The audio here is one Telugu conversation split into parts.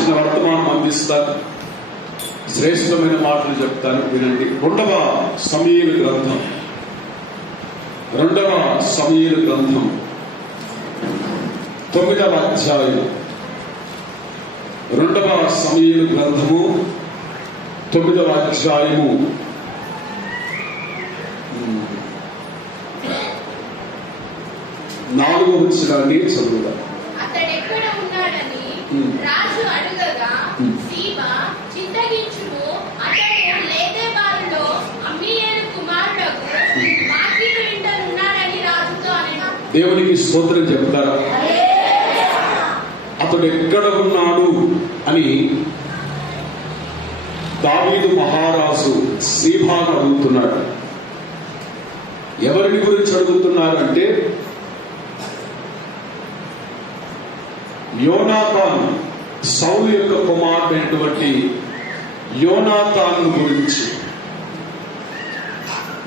చిన్న వర్తమానం అందిస్తాను. శ్రేష్టమైన మాటలు చెప్తాను. వినండి. రెండవ సమీర గ్రంథం. రెండవ సమీర గ్రంథం. తొమ్మిదవ అధ్యాయం. రెండవ సమీర గ్రంథము. తొమ్మిదవ అధ్యాయము. నాలుగో వచ్చినాన్ని చదువుదాం. రాజు అడుగగా. సీమ చింతగించుము అతడు లేదేబారులో అమ్మీయేలు కుమారుడకు మాకీరు రాజుతో అనెను. దేవునికి స్తోత్రం చెప్తారా? అతడు ఎక్కడ ఉన్నాడు అని దావీదు మహారాజు శ్రీభాను అడుగుతున్నాడు. ఎవరిని గురించి అడుగుతున్నారు యోనాథాన్ యోనాతాన్ సౌలు యొక్క కుమారుడైనటువంటి యోనాథాన్ గురించి.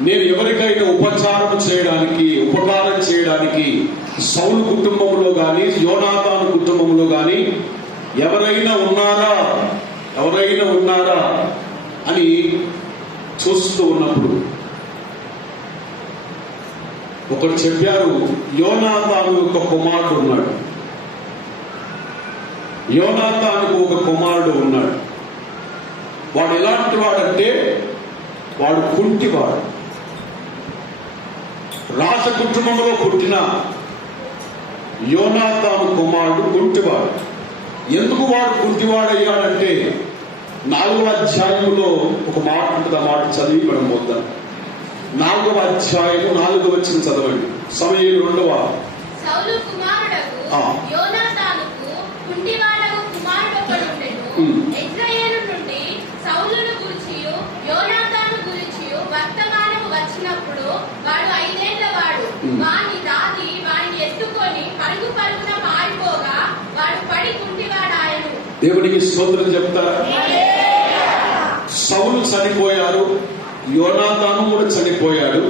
నేను ఎవరికైనా ఉపచారం చేయడానికి ఉపకారం చేయడానికి సౌలు కుటుంబంలో కానీ యోనాథాన్ కుటుంబంలో కానీ ఎవరైనా ఉన్నారా? ఎవరైనా ఉన్నారా? అని చూస్తూ ఉన్నప్పుడు ఒకడు చెప్పారు యోనాథాను యొక్క కుమారుడు ఉన్నాడు. యోనాతానుకు ఒక కుమారుడు ఉన్నాడు. వాడు ఎలాంటి వాడంటే వాడు కుంటివాడు. రాజ కుటుంబంలో పుట్టిన యోనాతాను కుమారుడు కుంటివాడు. ఎందుకు వాడు కుంటివాడయ్యాడంటే నాలుగవ అధ్యాయంలో ఒక మాట ఉంటుంది ఆ మాట చదివి మనం పోతాం నాలుగవ అధ్యాయము నాలుగవ వచ్చిన చదవండి. సమయం రెండవ సౌలు కుమారుడకు ఆ. యోనాతానుకు కుంటివాడకు కుమారుడొకడుండెను ఉమ్. ఇశ్రాయేలు నుండి సౌలును గురిచియు యోనాతాను గురిచియు వర్తమానము వచ్చినప్పుడు వాడు ఐదేళ్ళ వాడు ఉమ్. వాని దాటి వాడిని ఎత్తుకొని పరుగు పరుగున పారిపోగా వాడు పడి కుంటివాడాయను దేవునికి స్తోత్రం చెప్తారా సౌలు చనిపోయారు యోనాతాను కూడా చనిపోయాడు.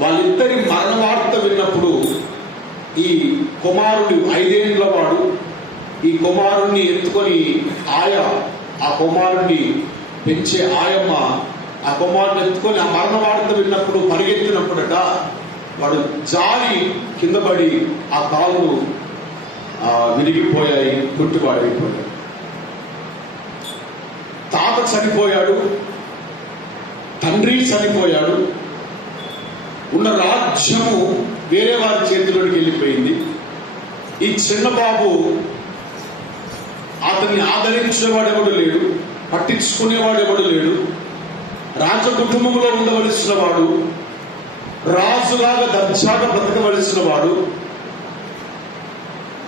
వాళ్ళిద్దరి మరణ వార్త విన్నప్పుడు ఈ కుమారుడు ఐదేండ్ల వాడు ఈ కుమారుణ్ణి ఎత్తుకొని ఆయా ఆ కుమారుణ్ణి పెంచే ఆయమ్మ ఆ కుమారుని ఎత్తుకొని ఆ మరణ వార్త విన్నప్పుడు పరిగెత్తినప్పుడట వాడు జారి కింద పడి ఆ కాళ్ళు విరిగిపోయాయి గుట్టుబాడైపోయాయి తాత చనిపోయాడు తండ్రి చనిపోయాడు ఉన్న రాజ్యము వేరే వారి చేతిలోకి వెళ్ళిపోయింది. ఈ చిన్నబాబు అతన్ని ఆదరించేవాడు ఎవడు లేడు పట్టించుకునేవాడు ఎవడు లేడు రాజ కుటుంబంలో ఉండవలసిన వాడు రాజులాగా దర్జాగా బ్రతకవలసిన వాడు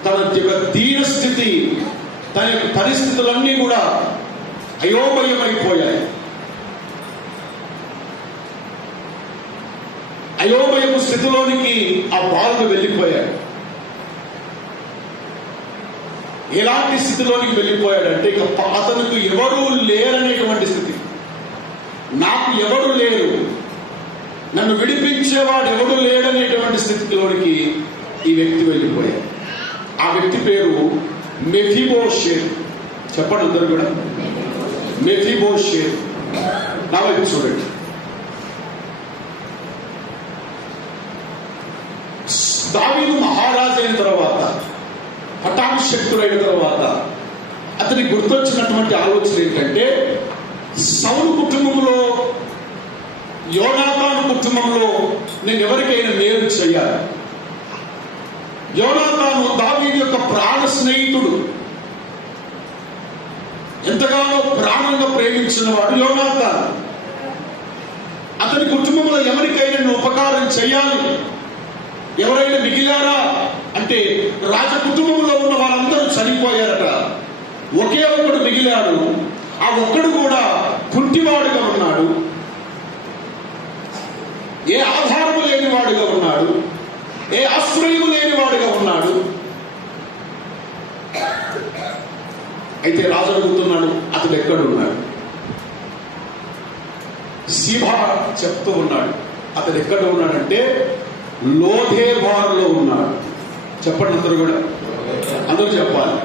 తన యొక్క దీన స్థితి తన యొక్క పరిస్థితులన్నీ కూడా అయోమయమైపోయాయి. అయోమయం స్థితిలోనికి ఆ బాలుడు వెళ్ళిపోయాడు. ఎలాంటి స్థితిలోనికి వెళ్ళిపోయాడంటే ఇక అతనికి ఎవరూ లేరనేటువంటి స్థితి. నాకు ఎవరు లేరు. నన్ను విడిపించేవాడు ఎవడు లేడనేటువంటి స్థితిలోనికి ఈ వ్యక్తి వెళ్ళిపోయాడు. ఆ వ్యక్తి పేరు మెఫిబోషేర్ చెప్పండి అందరు కూడా. మెఫిబోషేర్ నా వైపు చూడండి. దావీదు మహారాజు అయిన తర్వాత పటాభిషక్తుడైన తర్వాత అతనికి గుర్తొచ్చినటువంటి ఆలోచన ఏంటంటే సౌలు కుటుంబంలో యోనాతాను కుటుంబంలో నేను ఎవరికైనా మేలు చేయాలి. యోనాతాను దావీది యొక్క ప్రాణ స్నేహితుడు. ఎంతగానో ప్రాణంగా ప్రేమించిన వాడు యోనాతాను. అతని కుటుంబంలో ఎవరికైనా నువ్వు ఉపకారం చేయాలి. ఎవరైనా మిగిలారా? అంటే రాజ కుటుంబంలో ఉన్న వాళ్ళందరూ చనిపోయారట. ఒకే ఒక్కడు మిగిలాడు. ఆ ఒక్కడు కూడా కుంటివాడుగా ఉన్నాడు. ఏ ఆధారము లేనివాడుగా ఉన్నాడు. ఏ ఆశ్రయము లేనివాడుగా ఉన్నాడు? అయితే రాజు అడుగుతున్నాడు అతడు ఎక్కడున్నాడు? శివ చెప్తూ ఉన్నాడు అతడు ఎక్కడ ఉన్నాడంటే లోధేబారులో ఉన్నాడు. చెప్పండి అందరూ కూడా. అందరూ చెప్పాలి.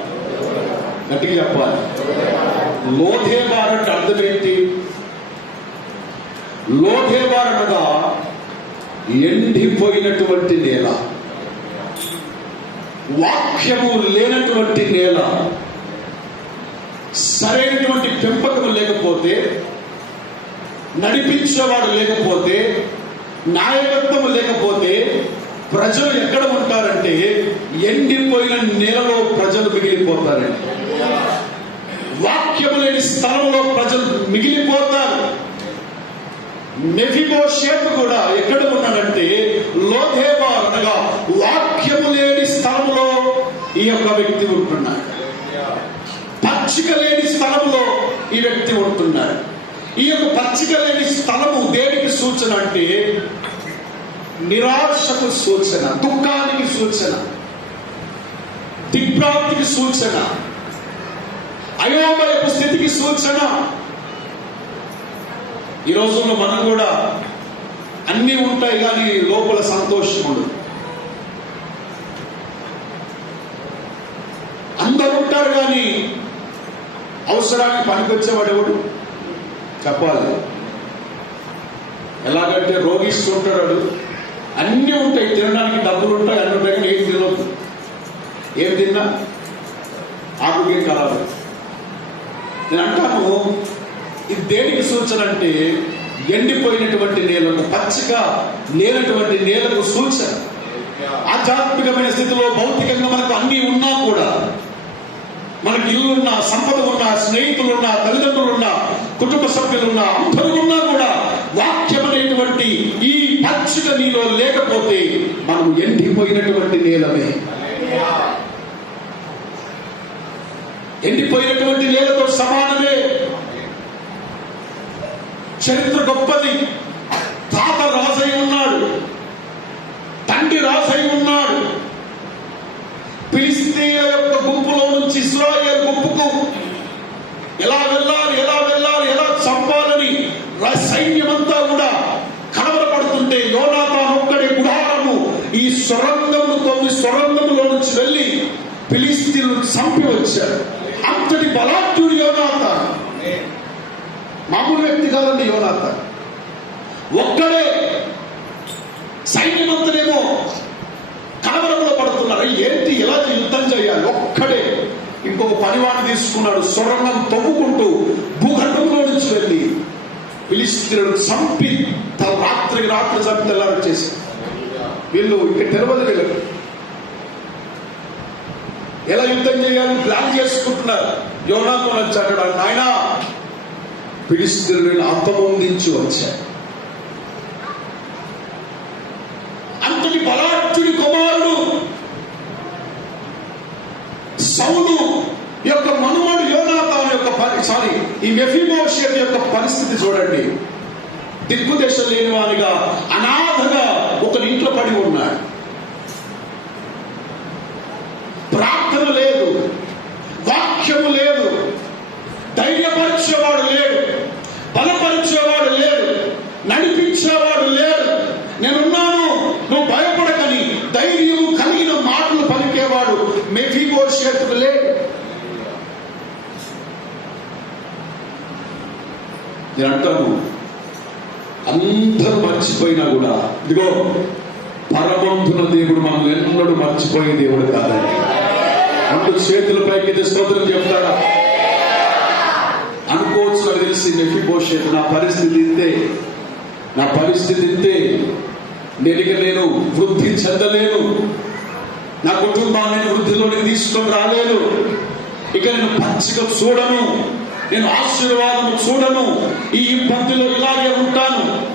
గట్టిగా చెప్పాలి. లోధేబార్ అంటే అర్థం ఏంటి? లోధేబార్ అనగా ఎండిపోయినటువంటి నేల. వాక్యము లేనటువంటి నేల. సరైనటువంటి పెంపకం లేకపోతే నడిపించేవాడు లేకపోతే నాయకత్వం లేకపోతే ప్రజలు ఎక్కడ ఉంటారంటే ఎండిపోయిన నేలలో ప్రజలు మిగిలిపోతారండి. వాక్యము లేని స్థలంలో ప్రజలు మిగిలిపో మెఫిబో షేప్ కూడా ఎక్కడ ఉన్నాడంటే లోధేబా అనగా వాక్యము లేని స్థలంలో ఈ యొక్క వ్యక్తి ఉంటున్నాడు. పచ్చిక లేని స్థలంలో ఈ వ్యక్తి ఉంటున్నాడు. ఈ యొక్క పచ్చిక లేని స్థలము దేనికి సూచన అంటే నిరాశకు సూచన దుఃఖానికి సూచన దిగ్భ్రాంతికి సూచన అయోమయపు స్థితికి సూచన. ఈ రోజుల్లో మనం కూడా అన్నీ ఉంటాయి కానీ లోపల సంతోషం ఉండదు. అందరు ఉంటారు కానీ అవసరానికి పనికొచ్చేవాడు ఎవడు? చెప్పాలి. ఎలాగంటే రోగిస్తుంటాడు అన్నీ ఉంటాయి. తినడానికి డబ్బులు ఉంటాయి. అన్ని ఉంటాయి కానీ ఏం తినవద్దు ఏం తిన్నా? ఆరోగ్యం ఖరాబ్ నేను అంటాను ఇది దేనికి సూచన అంటే ఎండిపోయినటువంటి నేలకు పచ్చిక లేనటువంటి నేలకు సూచన. ఆధ్యాత్మికమైన స్థితిలో భౌతికంగా మనకు అన్ని ఉన్నా కూడా మనకి ఇల్లున్నా సంపద ఉన్నా స్నేహితులున్నా తల్లిదండ్రులున్నా కుటుంబ సభ్యులున్నా అందరూ ఉన్నా కూడా వాక్యం అనేటువంటి ఈ పచ్చిక నీలో లేకపోతే మనం ఎండిపోయినటువంటి నేలమే. ఎండిపోయినటువంటి నేలతో సమానమే. చరిత్ర గొప్పది. తాత రాజై ఉన్నాడు. తండ్రి రాజై ఉన్నాడు. ఫిలిస్తీన్ల యొక్క గుంపులో నుంచి ఇస్రాయేల్ గుంపుకు ఎలా వెళ్ళాలి ఎలా వెళ్ళాలి ఎలా చంపాలని సైన్యమంతా కూడా కలవరపడుతుంటే యోనాథాన్ ఒక్కడే గుడారము ఈ సొరంగము తొమ్మిది సొరంగములో నుంచి వెళ్ళి ఫిలిస్తీన్లు చంపి వచ్చాడు అంతటి బలాత్తుడు యోనాథాన్ మామూలు వ్యక్తి కాదండి యోనాథ ఒక్కడే సైన్యమంతనేమో కలవరంలో పడుతున్నారు ఏంటి? ఎలా యుద్ధం చేయాలి? ఒక్కడే ఇంకొక పనివాడిని తీసుకున్నాడు. సొరంగం తవ్వుకుంటూ భూఖండంలో నుంచి వెళ్ళి పిలిస్తున్నాడు చంపి తన రాత్రికి రాత్రి చంపి తెల్లారు వచ్చేసి వీళ్ళు ఇక తెరవదు వీళ్ళు ఎలా యుద్ధం చేయాలని ప్లాన్ చేసుకుంటున్నారు? యోనాతో వచ్చాడు నాయనా పిలిస్తీనుడిని అంతమొందించి వచ్చాడు అంతటి బలాఢ్యుడి కుమారుడు సౌలు యొక్క మనుమడు యోనాథాన్ యొక్క సారీ ఈ మెఫిమోషియన్ యొక్క పరిస్థితి చూడండి. దిక్కుదశ లేని వారిగా అనాథగా ఒక ఇంట్లో పడి ఉన్నాడు ప్రార్థన లేదు వాక్యము లేదు ధైర్యపరిచేవాడు లేడు బలపరిచేవాడు లేడు నడిపించేవాడు లేడు నేనున్నాను నువ్వు భయపడకని ధైర్యం కలిగిన మాటలు పలికేవాడు మెఫీబోషేతుడు లేడు నేను అంటాను అందరూ మర్చిపోయినా కూడా ఇదిగో పరమంతున దేవుడు మనం ఎన్నడూ మర్చిపోయే దేవుడు కాదండి. అంటూ చేతుల పైకి స్తోత్రం చెప్తాడా? అనుకోవచ్చు నాకు తెలిసి నెఫిబోషేత్ నా పరిస్థితి ఇంతే. నా పరిస్థితి ఇంతే. నేను ఇక నేను వృద్ధి చెందలేను. నా కుటుంబాన్ని వృద్ధిలోనికి తీసుకొని రాలేను. ఇక నేను పచ్చిక చూడను. నేను ఆశీర్వాదము చూడను. ఈ ఇబ్బందిలో ఇలాగే ఉంటాను.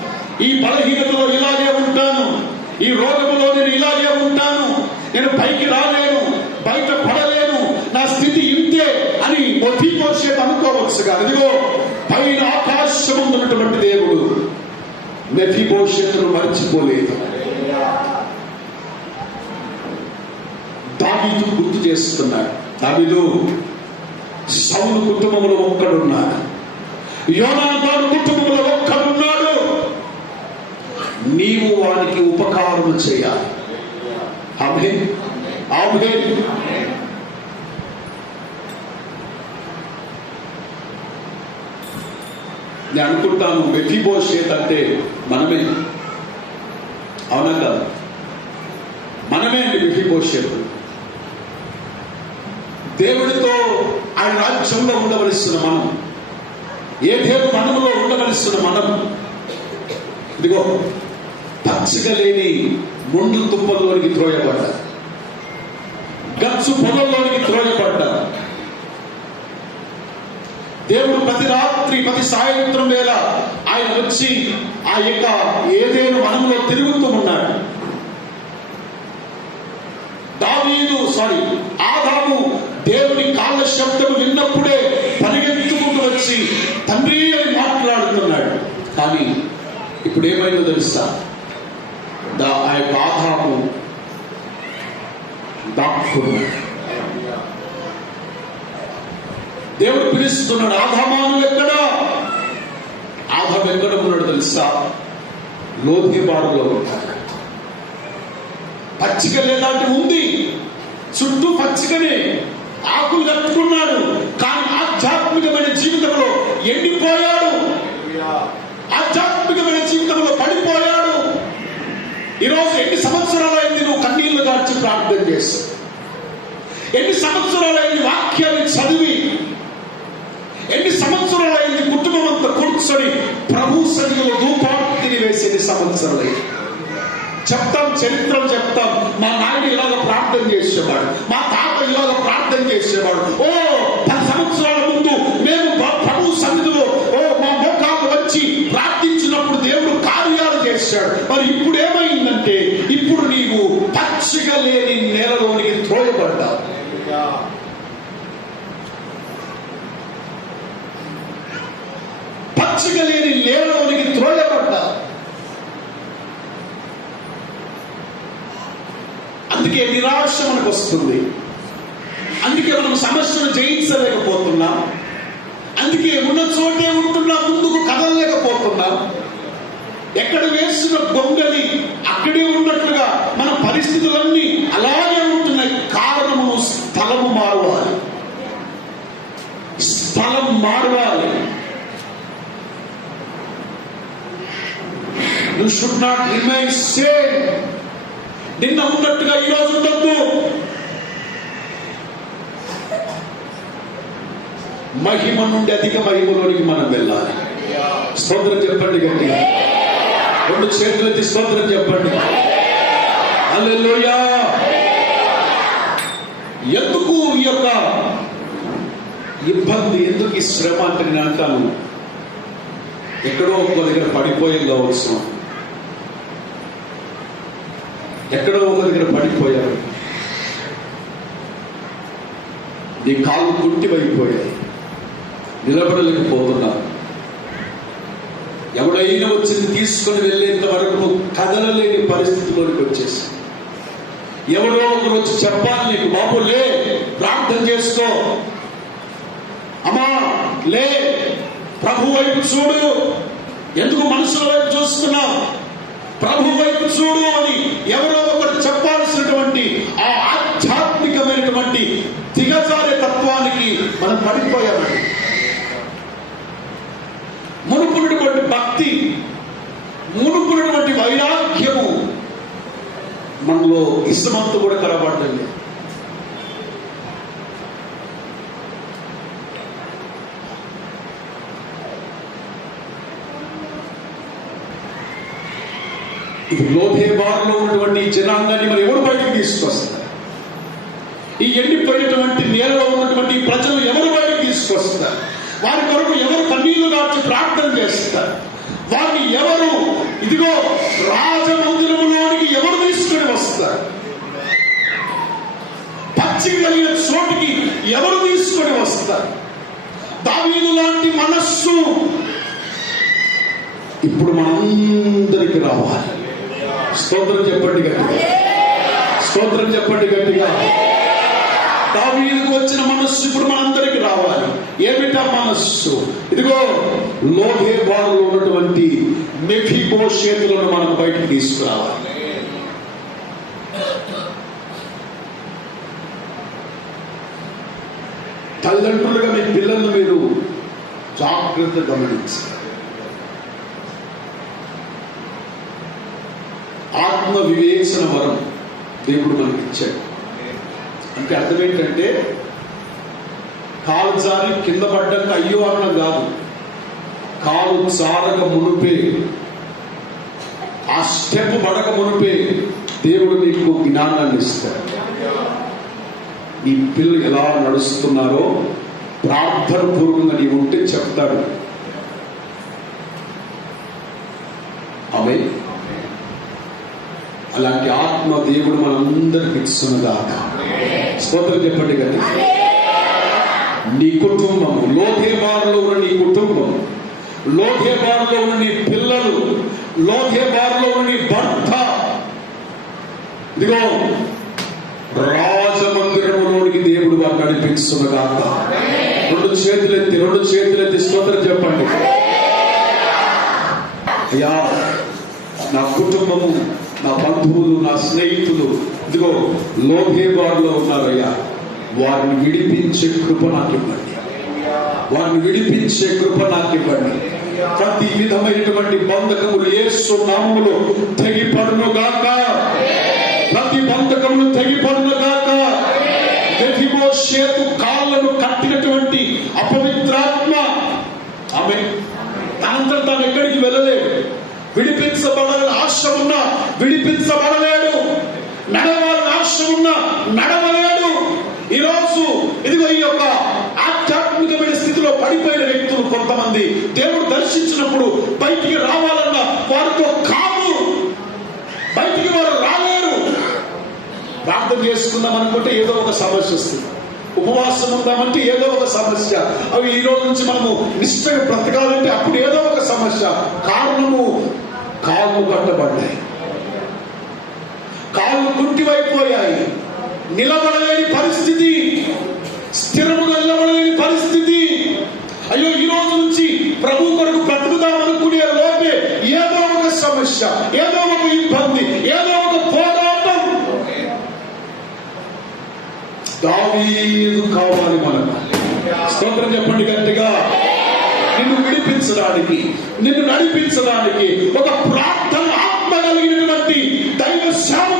ఈ బలహీనతలో ఇలాగే ఉంటాను. ఈ రోగములో నేను ఇలాగే ఉంటాను. నేను పైకి రాలేను. బయట పడలేను. నా స్థితి ఇంతే అని ఒత్తిపోసేది అనుకోవచ్చు కానీ ఇదిగో పైన ఆకాశం ఉన్నటువంటి దేవుడు మెఫిబోషెత్తును మర్చిపోలేదు. దావీదు గుర్తు చేస్తున్నాడు. దావీదు సౌలు కుటుంబంలో ఒక్కడున్నాడు. యోనాథాను కుటుంబంలో ఒక్కడున్నాడు. నీవు వానికి ఉపకారం చేయాలి. నేను అనుకుంటాను వెఫీబోషేత్ అంటే మనమే. అవునా కాదు? మనమే అండి వెఫీబోషేత్ దేవుడితో ఆయన రాజ్యంలో ఉండవలసిన మనం. ఏ దేవుడు మనములో ఉండవలసిన మనం? ఇదిగో పచ్చిక లేని ముండు తుప్పల్లోనికి త్రోయబడ్డ. గచ్చు పొలంలోనికి త్రోయబడ్డ. దేవుడు ప్రతి రాత్రి ప్రతి సాయంత్రం వేళ ఆయన వచ్చి ఆ యొక్క ఏదేను మనంలో తిరుగుతూ ఉన్నాడు. దావీదు సారీ ఆదాము దేవుని కాళ్ళ శబ్దం విన్నప్పుడే పరిగెత్తుకుంటూ వచ్చి తండ్రి అని మాట్లాడుతున్నాడు కానీ ఇప్పుడు ఏమైందో తెలుసా? దా ఆ యొక్క దాక్కున్నాడు దేవుడు పిలుస్తున్నాడు ఆధామాను ఎక్కడా? ఆదాం ఎక్కడ ఉన్నాడు తెలుసా? లోహిబారులో ఉన్నాడు. పచ్చిక లేదాంటి ఉంది. చుట్టూ పచ్చికనే. ఆకులు కట్టుకున్నాడు. కానీ ఆధ్యాత్మికమైన జీవితంలో ఎండిపోయాడు ఆధ్యాత్మికమైన జీవితంలో పడిపోయాడు ఈరోజు ఎన్ని సంవత్సరాలైంది నువ్వు కన్నీళ్ళు దాచి ప్రార్థన చేస్తావు ఎన్ని సంవత్సరాలైంది వాక్యాన్ని చదివి? ఎన్ని సంవత్సరాలైంది కుటుంబం అంతా కూర్చొని ప్రభు సన్నిధిలో ధూపార్తిని వేసి ఎన్ని సంవత్సరాలైంది చెప్తాం చరిత్రం చెప్తాం. మా నాయన ఇలాగ ప్రార్థన చేసేవాడు. మా తాత ఇలాగ ప్రార్థన చేసేవాడు. ఓ పది సంవత్సరాల ముందు మేము ప్రభు సన్నిధిలో ఓ మా మోకాలు వచ్చి ప్రార్థించినప్పుడు దేవుడు కార్యాలు చేశాడు. మరి ఇప్పుడు ఏమైందంటే ఇప్పుడు నీవు పచ్చిగా లేని నేలలోనికి త్రోయబడ్డావు పచ్చిగా లేని నేలలోనికి త్రోయబడ్డావు అందుకే నిరాశ మనకు వస్తుంది. అందుకే మనం సమస్యను జయించలేకపోతున్నాం. అందుకే ఉన్న చోటే ఉంటున్నా ముందుకు కదలలేకపోతున్నాం. ఎక్కడ వేసిన గొంగలి అక్కడే ఉన్నట్లుగా మన పరిస్థితులన్నీ అలాగే ఉంటున్నాయి. కారణము స్థలము మారవాలి. స్థలం మారవాలి. You should not remain same నిన్న ఉన్నట్టుగా ఈ రోజు మహిమ నుండి అధిక మహిమలోనికి మనం వెళ్ళాలి. స్తోత్రం చెప్పండి గట్టిగా. రెండు చేతులెత్తి స్తోత్రం చెప్పండి. హల్లెలూయా. ఎందుకు ఈ యొక్క ఇబ్బంది ఎందుకు ఈ శ్రమ అంటే నేను అంటాను ఎక్కడో ఒక్క దగ్గర పడిపోయి కావచ్చు. ఎక్కడో ఒక దగ్గర పడిపోయారు. నీ కాళ్ళు కుంటివైపోయాయి నిలబడలేకపోతున్నారు ఎవడైనా వచ్చి తీసుకొని వెళ్ళేంత వరకు కదలలేని పరిస్థితిలోనికి వచ్చేసి. ఎవడో ఒకరు వచ్చి చెప్పాలి నీకు బాబు లే ప్రార్థన చేసుకో. అమ్మా లే ప్రభు వైపు చూడు. ఎందుకు మనుషుల వైపు చూస్తున్నావు? ప్రభు వైపు చూడు అని ఎవరో ఒకరు చెప్పాల్సినటువంటి ఆ ఆధ్యాత్మికమైనటువంటి దిగజారే తత్వానికి మనం పడిపోయామండి మునుపునటువంటి భక్తి మునుపునటువంటి వైరాగ్యము మనలో ఇష్టమంతా కూడా కనబడుతుంది లేదు ఈ లోధేబారులో ఉన్నటువంటి జనాంగాన్ని మరి ఎవరు బయటకు తీసుకొస్తారు? ఈ ఎండిపోయినటువంటి నేలలో ఉన్నటువంటి ప్రజలు ఎవరు బయటకు తీసుకొస్తారు? వారి కొరకు ఎవరు కన్నీళ్ళు దాచి ప్రార్థన చేస్తారు? వారిని ఎవరు ఇదిగో రాజమందిరములోనికి ఎవరు తీసుకుని వస్తారు? పచ్చి కలిగిన చోటికి ఎవరు తీసుకొని వస్తారు? దావీదు లాంటి మనస్సు ఇప్పుడు మనందరికి రావాలి. స్తోత్రం చెప్పండి గట్టిగా. స్తోత్రం చెప్పండి గట్టిగా. దావీదుకు వచ్చిన మనస్సు ఇప్పుడు మనందరికి రావాలి. ఏమిటా మనస్సు? ఇదిగో లోహే బారులో ఉన్నటువంటి మెఫిబో చేతులను మనం బయటకు తీసుకురావాలి. తల్లిదండ్రులుగా మీ పిల్లలను మీరు జాగ్రత్త గమనించాలి. ఆత్మ వివేచన వరం దేవుడు మనకి ఇచ్చాడు. అంటే అర్థం ఏంటంటే కాలు జారి కింద పడ్డాక అయ్యో అనడం కాదు. కాలు జారక మునిపే ఆ స్టెప్ పడక మునిపే దేవుడు నీకు జ్ఞానాన్ని ఇస్తాడు. నీ పిల్లలు ఎలా నడుస్తున్నారో ప్రార్థన పూర్వకంగా నీవు ఉంటే చెప్తాడు ఆమె అలాంటి ఆత్మ దేవుడు మనందరికి ఇస్తున్నదాక స్తోత్రం చెప్పండి కదా నీ కుటుంబము లోకేబారులో ఉన్న నీ కుటుంబం లోకేబారులో ఉన్న నీ పిల్లలు లోకేబారులో ఉన్న నీ భర్త. ఇదిగో రాజమందిరంలోనికి దేవుడు వారు నడిపిస్తున్నదాక రెండు చేతులెత్తి రెండు చేతులెత్తి స్తోత్రం చెప్పండి. అయ్యా నా కుటుంబము నా బంధువులు నా స్నేహితులు. ఇదిగో లోహేబారులో ఉన్నారయ్యా. వారిని విడిపించే కృప నాకు ఇవ్వండి వారిని విడిపించే కృప నాకు ఇవ్వండి ప్రతి విధమైనటువంటి బంధకములు యేసు నామములో తెగిపడును గాక. ప్రతి బంధకములు తెగిపడును గాక. చేతు కాళ్ళను కట్టినటువంటి అపవిత్రాత్మ. ఆమె తనంతా తాను ఎక్కడికి వెళ్ళలేదు. విడిపించబడాలని ఆశ ఉన్నా విడిపించబడలేడు. నడవాలని ఆశ ఉన్నా నడవలేడు. ఈరోజు ఇదిగో ఈ యొక్క ఆధ్యాత్మికమైన స్థితిలో పడిపోయిన వ్యక్తులు కొంతమంది. దేవుడు దర్శించినప్పుడు బయటికి రావాలన్న వారితో కాదు. బయటికి వారు రాలేరు. ప్రార్థన చేసుకుందాం అనుకుంటే ఏదో ఒక సమస్య వస్తుంది. ఉపవాసం ఉందామంటే ఏదో ఒక సమస్య. అవి ఈ రోజు నుంచి మనము నిష్ఠగా బ్రతకాలంటే అప్పుడు ఏదో ఒక సమస్య. కారణము కాళ్ళు కట్టబడ్డాయి. కాళ్ళు కుంటివైపోయాయి. నిలబడలేని పరిస్థితి. స్థిరముగా నిలబడలేని పరిస్థితి. అయ్యో ఈ రోజు నుంచి ప్రభు కొరకు బ్రతుకుదాం అనుకునే లోపే ఏదో ఒక సమస్య ఏదో ఒక ఇబ్బంది ఏదో ఒక పోరాటం దావీదు కావాలి మనకు స్తోత్రం చెప్పండి గట్టిగా. నిన్ను విడిపించడానికి నిన్ను నడిపించడానికి ఒక ప్రార్థన ఆత్మ కలిగినటువంటి దైవ సేవకుడు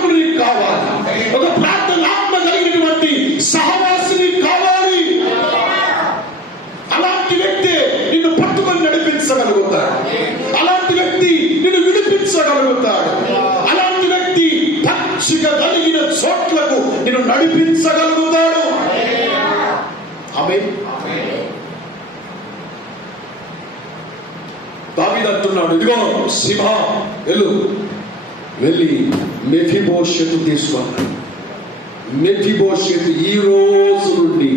ఇదిగో వెళ్ళు వెళ్ళి మెఫిబోషెతు తీసుకున్నాడు మెఫిబోషెతు ఈ రోజు నుండి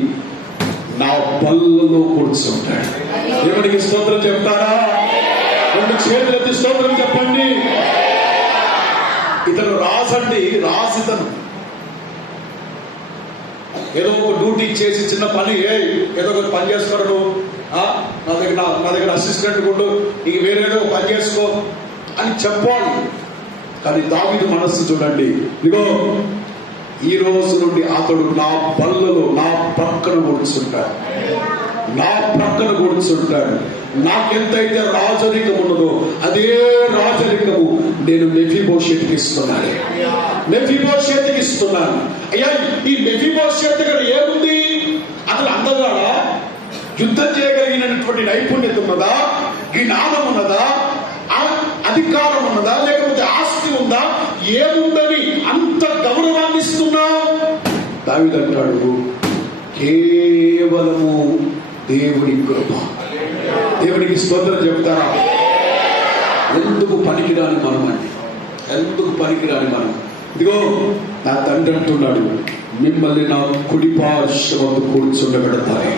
నా బల్లలో కూర్చుంటాడు దేవునికి స్తోత్రం చెప్తారా రెండు చేతులెత్తి స్తోత్రం చెప్పండి ఇతను రాసండి రాసితను ఏదో ఒక డ్యూటీ చేసి చిన్న పని ఏ ఏదో ఒక పని చేస్తారు ఆ? నా దగ్గర నా దగ్గర అసిస్టెంట్ ఉండు నీకు వేరేదో పని చేసుకో అని చెప్పాలి కానీ దావిదు మనస్సు చూడండి. ఇదిగో ఈ రోజు నుండి అతడు నా బల్లలో నా పక్కన కూర్చుంటాడు. నా ప్రక్కన కూర్చుంటాడు. నాకెంతైతే రాజరికం ఉన్నదో అదే రాజరికము నేను మెఫిబోషెట్కి ఇస్తున్నాను. మెఫిబోషెట్కి ఇస్తున్నాను. అయ్యా ఈ మెఫిబోషెట్ దగ్గర ఏముంది? అతను అందగాడా యుద్ధం చేయగలిగినటువంటి నైపుణ్యత ఉన్నదా? జ్ఞానం ఉన్నదా? అధికారం ఉన్నదా? లేకపోతే ఆస్తి ఉందా? ఏముందని అంత గౌరవాన్ని ఇస్తున్నా? దావిదంటాడు కేవలము దేవుడి కృప. దేవుడికి స్తోత్రం చెప్తారా? ఎందుకు పనికిరాని మనం అండి? ఎందుకు పనికిరాని మనం ఇదిగో నా తండ్రి అంటున్నాడు మిమ్మల్ని నా కుడిపార్శ్వకు కూర్చుండబెడతాయి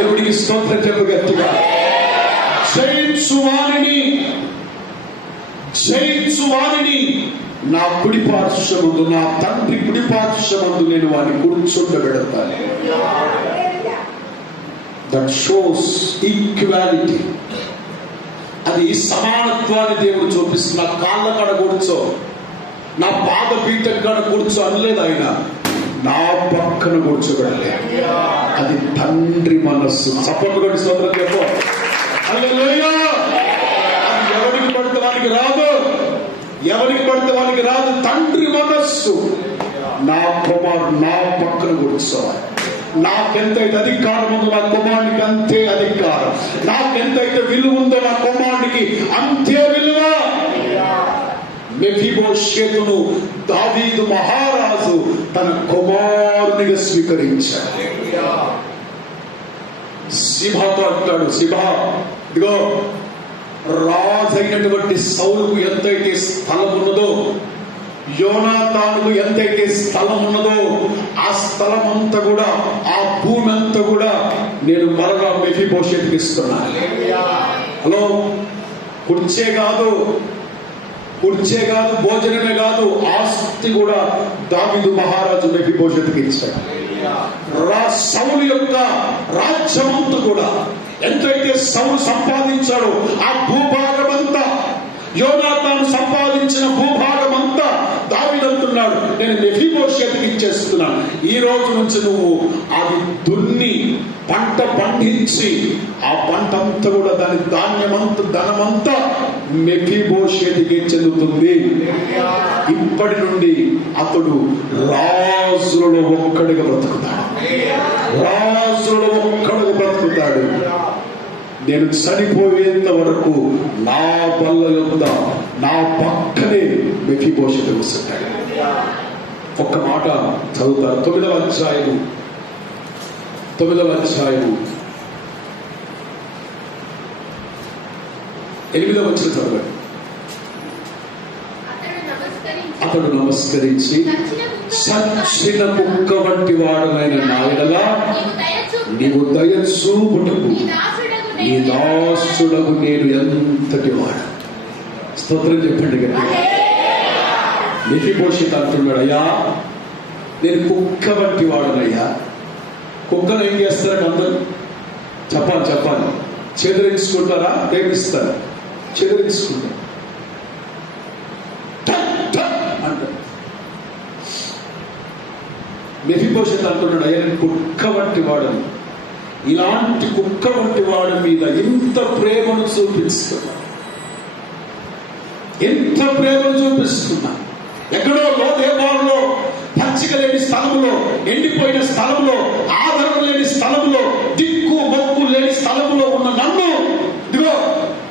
దేవుడికి స్తోత్రం చెప్పు గట్టిగా జయించు వారిని జయించు వారిని. నా కుడి పార్శ్వమందు నా తండ్రి కుడి పార్శ్వమందు నేను వారిని కూర్చుండబెడతాను దట్ షోస్ ఈక్వాలిటీ అది సమానత్వాన్ని దేవుడు చూపిస్తున్న కాళ్ళ కాడ కూర్చో. నా పాద పీఠం కాడ కూర్చో అనలేదు ఆయన. నా పక్కన కూర్చోబెడలే అది తండ్రి మనస్సు. చప్పట్లు కొన్ని సోదరులు చెప్పు ఎవరికి పడితే వానికి రాదు. ఎవరికి పడితే వానికి రాదు. తండ్రి మనస్సు. నా కుమారు నా పక్కన కూర్చోవాలి. నాకెంతైతే అధికారం ఉందో నా కుమారుడికి అంతే అధికారం. నాకెంతైతే విలువ ఉందో నా కుమారుడికి అంతే విలువ. మెఫీబోషేతును దావీదు మహారాజు తన కుమారునిగా స్వీకరించాడు. శిభతో అంటాడు శిభ ఇదిగో రాజైనటువంటి సౌలుకు ఎంతైతే స్థలం ఉన్నదో యోనాతానుకు ఎంతైతే స్థలం ఉన్నదో ఆ స్థలం అంతా కూడా ఆ భూమి అంతా కూడా నేను మరలా మెఫీ భవిష్యత్తుకి ఇస్తున్నా హలో కుర్చే కాదు కుర్చే కాదు భోజనమే కాదు ఆస్తి కూడా దావిదు మహారాజు మెఫిబోషేతుకి ఇచ్చాడు. రా సౌలు యొక్క రాజ్యమంతా కూడా ఎంతైతే సౌలు సంపాదించాడో ఆ భూభాగం అంతా యోనాథాను సంపాదించిన భూభాగం అంతా దావిదంటున్నాడు నేను మెఫీబోషేట్కి ఇచ్చేస్తున్నాను ఈ రోజు నుంచి నువ్వు అది దున్ని పంట పండించి ఆ పంట అంతా కూడా దాని ధాన్యమంతా ధనమంతా మెఫీబోషేట్కి చెందుతుంది. ఇప్పటి నుండి అతడు రాజులలో ఒక్కడిగా బ్రతుకుతాడు. రాజులలో ఒక్కడిగా బ్రతుకుతాడు. నేను చనిపోయేంత వరకు నా బల్ల యొక్క నా పక్కనే మెఫిబోషేతు వస్తుంటాడు ఒక్క మాట చదువుతారు తొమ్మిదవ అధ్యాయము. తొమ్మిదవ అధ్యాయము. ఎనిమిదవ వచ్చిన చదవండి. అతడు నమస్కరించి సచ్చిన కుక్క వంటి వాడమైన నాయనలా నీవు దయ చూపుటకు నీ దాసుడకు నేను ఎంతటి వాడు? స్తోత్రం చెప్పండి. గట్టి నిధిపోషిత అంటున్నాడు అయ్యా నేను కుక్క వంటి వాడనయ్యా. కుక్కను ఏం చేస్తారా అందరూ చెప్పాలి చెప్పాలి. చెదిరించుకుంటారా? ప్రేమిస్తారా. చెదిరించుకుంటారు. టక్ అంటారు. మెఫిపోషత్ అంటున్నాడు అయ్యా నేను కుక్క వంటి వాడను. ఇలాంటి కుక్క వంటి వాడి మీద ఎంత ప్రేమను చూపిస్తున్నా ఎంత ప్రేమను చూపిస్తున్నా ఎక్కడో లోదేవాడలో పచ్చిక లేని స్థలంలో ఎండిపోయిన స్థలంలో ఆదరణ లేని స్థలంలో దిక్కు మొక్కు లేని స్థలంలో ఉన్న నన్ను ఇదిగో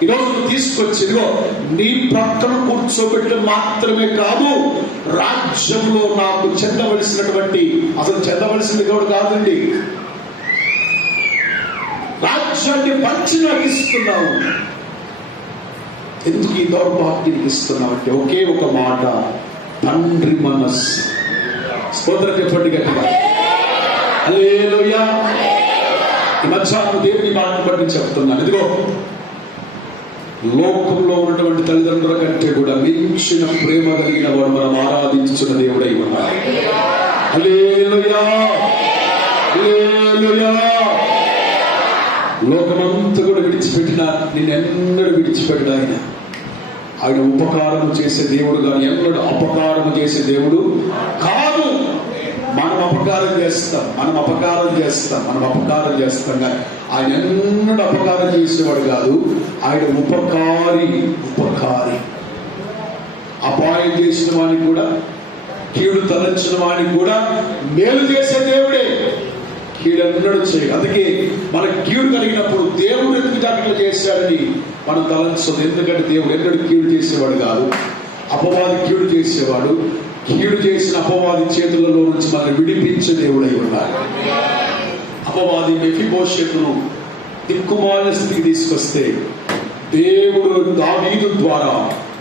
ఈరోజు నువ్వు తీసుకొచ్చి ఇదిగో నీ ప్రక్కన కూర్చోబెట్టడం మాత్రమే కాదు రాజ్యంలో నాకు చెందవలసినటువంటి అసలు చెందవలసింది కూడా కాదండి? రాజ్యాన్ని పంచి నాకు ఇస్తున్నావు. ఎందుకు ఈ దౌర్భాగ్యానికి ఇస్తున్నావు అంటే ఒకే ఒక మాట. తండ్రి మనస్సు స్తోత్రం చెప్పండి గట్టిగా. హల్లెలూయా. ఈ మధ్యాహ్నం దేవుని మాటను బట్టి చెప్తున్నాను. ఇదిగో లోకంలో ఉన్నటువంటి తల్లిదండ్రుల కంటే కూడా మించిన ప్రేమ కలిగిన వాడు మనం ఆరాధించున్న దేవుడై ఉన్నాడు. హల్లెలూయా. హల్లెలూయా. లోకమంతా కూడా విడిచిపెట్టిన నిన్నెన్నడూ విడిచిపెట్టిన ఆయన. ఆయన ఉపకారం చేసే దేవుడు కానీ ఎన్నడూ అపకారం చేసే దేవుడు కాదు. మనం అపకారం చేస్తాం మనం అపకారం చేస్తాం మనం అపకారం చేస్తాం కానీ ఆయన ఎన్నడూ అపకారం చేసేవాడు కాదు. ఆయన ఉపకారి ఉపకారి. అపాయం చేసిన వాడిని కూడా కీడు తలంచిన వాడిని కూడా మేలు చేసే దేవుడే. కీడు ఎన్నడూ చేయ అందుకే మన కీడు కలిగినప్పుడు దేవుడు ఎందుకు అట్లా చేశాడని మనం తలంచుతుంది ఎందుకంటే దేవుడు ఎన్నడూ కీడు చేసేవాడు కాదు. అపవాది కీడు చేసేవాడు. కీడు చేసిన అపవాది చేతులలో నుంచి మనల్ని విడిపించే దేవుడై ఉండాలి. అపవాది మెఫిబోషెతును దిక్కుమాలిన స్థితికి తీసుకొస్తే దేవుడు దావీదు ద్వారా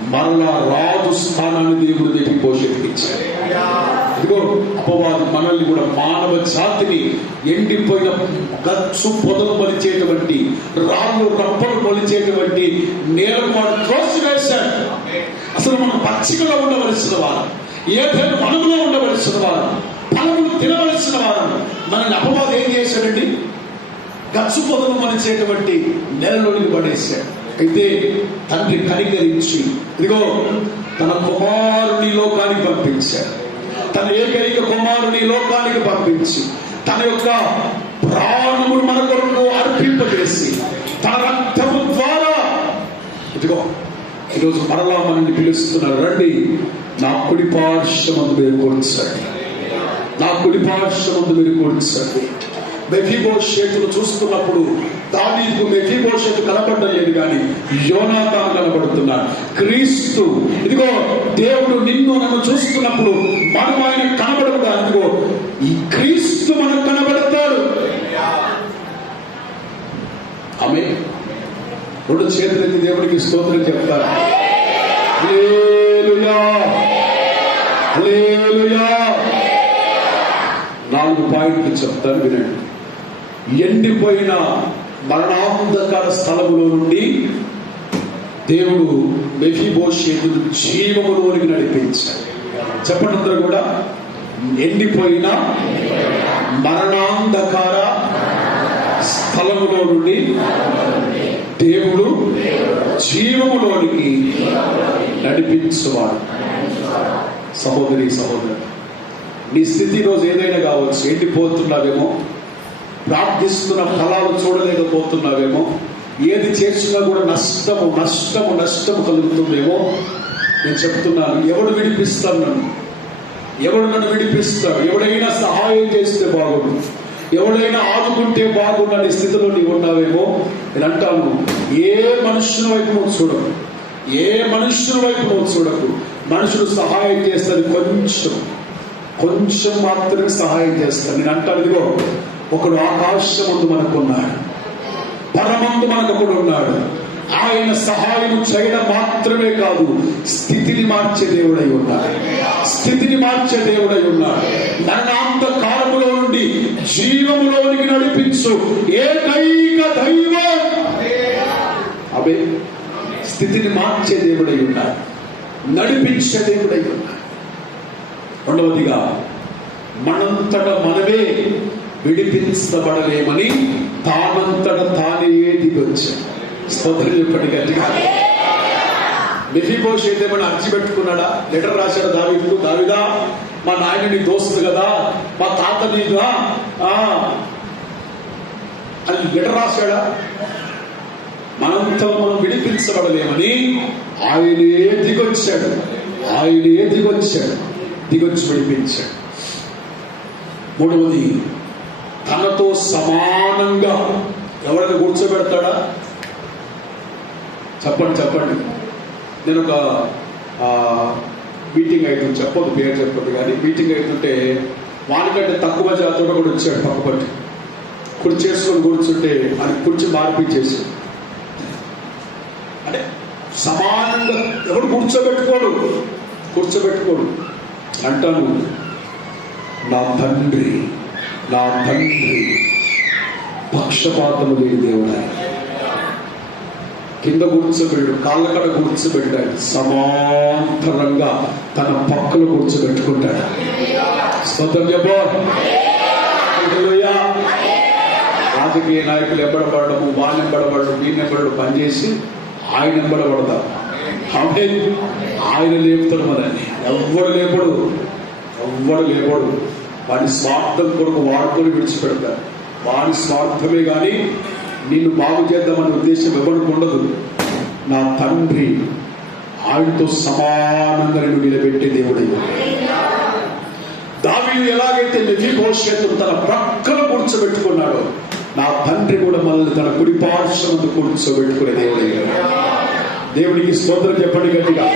మరలా రాజు స్థానాన్ని దేవుడు మెఫిబోషెతుకి ఇచ్చాడు ఇదిగో మనల్ని కూడా మానవ జాతిని ఎండిపోయిన గచ్చు పొదలు మలిచేటువంటి రాళ్ళు రప్పలు మలిచేటువంటి నేలను వాడు త్రోసివేశాడు. అసలు మనం పచ్చికలో ఉండవలసిన వారు ఏదైనా మనములో ఉండవలసిన వారు ఫలములు తినవలసిన వారు. మనల్ని అపవాదం ఏం చేశాడండి? గచ్చు పొదలు మలిచేటువంటి నేలలోనికి పడేశాడు. అయితే తండ్రి కనికరించి ఇదిగో తన కుమారుని లోకానికి పంపించాడు. తన ఏకైక కుమారుని లోకానికి పంపించి తన యొక్క ప్రాణమును మన కొరకు అర్పింపజేసి తన రక్తము ద్వారా ఇదిగో ఈరోజు మరలా మనల్ని పిలుస్తున్నారు. రండి నా కుడి పార్శ్వమందు మీరు కూర్చోండి. నా కుడి పార్శ్వమందు మీరు కూర్చోండి. మెఫీబోషేతును చూస్తున్నప్పుడు దావీదుకు మెఫీబోషేతు కనబడడం లేదు కానీ యోనాతాను కనబడుతున్నాడు. క్రీస్తు ఇదిగో దేవుడు నిన్ను నన్ను చూస్తున్నప్పుడు మనం ఆయన కనబడకుండా ఇదిగో ఈ క్రీస్తు మనకు కనబడతాడు. ఆమె రెండు చేతులకి దేవుడికి స్తోత్రం చెప్తారు నాలుగు పాయింట్లు చెప్తాను వినండి. ఎండిపోయిన మరణాంధకార స్థలములో నుండి దేవుడు మెఫీబోషేతును జీవములోనికి నడిపించాడు. చెప్పండి కూడా ఎండిపోయిన మరణాంధకార స్థలములో నుండి దేవుడు జీవములోనికి నడిపించువాడు. సహోదరి సహోదరు నీ స్థితి రోజు ఏదైనా కావచ్చు ఎండిపోతున్నావేమో. ప్రార్థిస్తున్న ఫలాలు చూడలేకపోతున్నావేమో ఏది చేసినా కూడా నష్టము నష్టము నష్టము కలుగుతుందేమో నేను చెప్తున్నాను. ఎవడు విడిపిస్తాను నన్ను? ఎవడు నన్ను విడిపిస్తాడు? ఎవడైనా సహాయం చేస్తే బాగుండు. ఎవడైనా ఆదుకుంటే బాగుండని స్థితిలో నీవు ఉన్నావేమో నేను అంటాను ఏ మనుషుని వైపు నువ్వు చూడకు. ఏ మనుషుని వైపు నువ్వు చూడకు. మనుషులు సహాయం చేస్తారు కొంచెం. కొంచెం మాత్రమే సహాయం చేస్తాను నేను అంటాను ఇదిగో ఒకడు ఆకాశముందు మనకున్నాడు. పరమందు మనకు ఉన్నాడు. ఆయన సహాయం చేయడం మాత్రమే కాదు స్థితిని మార్చే దేవుడై ఉన్నాడు. స్థితిని మార్చే దేవుడై ఉన్నాడు. మరణాంత కాలములో నుండి జీవములోనికి నడిపించు ఏకైక దైవం. అవే స్థితిని మార్చే దేవుడై ఉన్నాడు. నడిపించే దేవుడై ఉన్నాడు. రెండవదిగా మనంతట మనమే విడిపించబడలేమని తానంతట తానే దిగొచ్చాడు స్తోత్రం చెప్పండి గట్టిగా. మెఫిబోష్ ఏదేమైనా అర్జీ పెట్టుకున్నాడా? లెటర్ రాశాడు దావిదు దావిదా మా నాయనని దోస్తు కదా మా తాత నీదా ఆ, అని లెటర్ రాశాడా? మనంతో మనం విడిపించబడలేమని ఆయనే దిగొచ్చాడు. ఆయనే దిగొచ్చాడు. దిగొచ్చి విడిపించాడు. మూడవది తనతో సమానంగా ఎవరైనా కూర్చోబెడతాడా? చెప్పండి చెప్పండి. నేను ఒక మీటింగ్ అవుతుంది చెప్పదు పేరు చెప్పదు కానీ మీటింగ్ అవుతుంటే వానికంటే తక్కువ జాతర కూడా వచ్చాడు పక్కపట్టి. కుర్చీ చేసుకొని కూర్చుంటే అది కుర్చీ మార్పించేసి అంటే సమానంగా ఎవరు కూర్చోబెట్టుకోడు. కూర్చోబెట్టుకోడు. అంటాను నా తండ్రి నా తండ్రి పక్షపాతము లేని దేవుడా. కింద కూర్చోబెట్టు కాళ్ళకడ కూర్చోబెట్టాడు. సమాంతరంగా తన పక్కలు కూర్చోబెట్టుకుంటాడు. స్తోత్రం రాజకీయ నాయకులు ఎంబడబడము వాళ్ళు ఎంబడబడడం వీళ్ళు ఎంబడడం పనిచేసి ఆయన ఎంబడబడతారు ఆమె ఆయన లేపుతాడు మనల్ని ఎవ్వడు లేపడు. ఎవ్వడు లేపడు. వాడి స్వార్థం కొరకు వాడుకొని విడిచిపెడతారు. వాడి స్వార్థమే కానీ నిన్ను బాగు చేద్దామనే ఉద్దేశం ఎవరికి ఉండదు. నా తండ్రి ఆయనతో సమానంగా నేను నిలబెట్టే దేవుడయ్యా దావీదు ఎలాగైతే మెఫీభోషేతు తన ప్రక్కన కూర్చోబెట్టుకున్నాడో నా తండ్రి కూడా మనల్ని తన కుడి పార్శ్వంతో కూర్చోబెట్టుకునే దేవుడయ్యా దేవుడికి స్తోత్రం చెప్పండి గట్టిగా.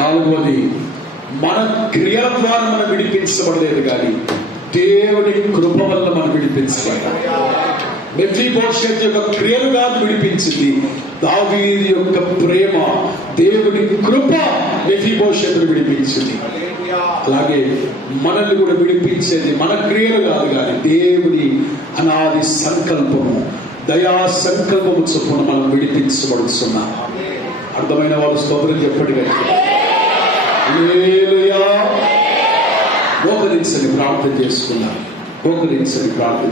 నాలుగవది మన క్రియల ద్వారా మనం విడిపించబడలేదు కానీ దేవుని కృప వల్ల మనం విడిపించబడ్డాం. మెఫీభోషేతు యొక్క క్రియలు కాదు విడిపించింది. దావీది యొక్క ప్రేమ దేవుని కృప మెఫీభోషేతును విడిపించింది. అలాగే మనల్ని కూడా విడిపించేది మన క్రియలు కాదు కానీ దేవుని అనాది సంకల్పము దయా సంకల్పము చొప్పున మనం విడిపించబడుతున్నాం. అర్థమైన వాళ్ళు స్తోత్రం చెప్పండి. కనుక మోకరించని ప్రార్థన చేసుకున్నాం మోకరించని ప్రార్థన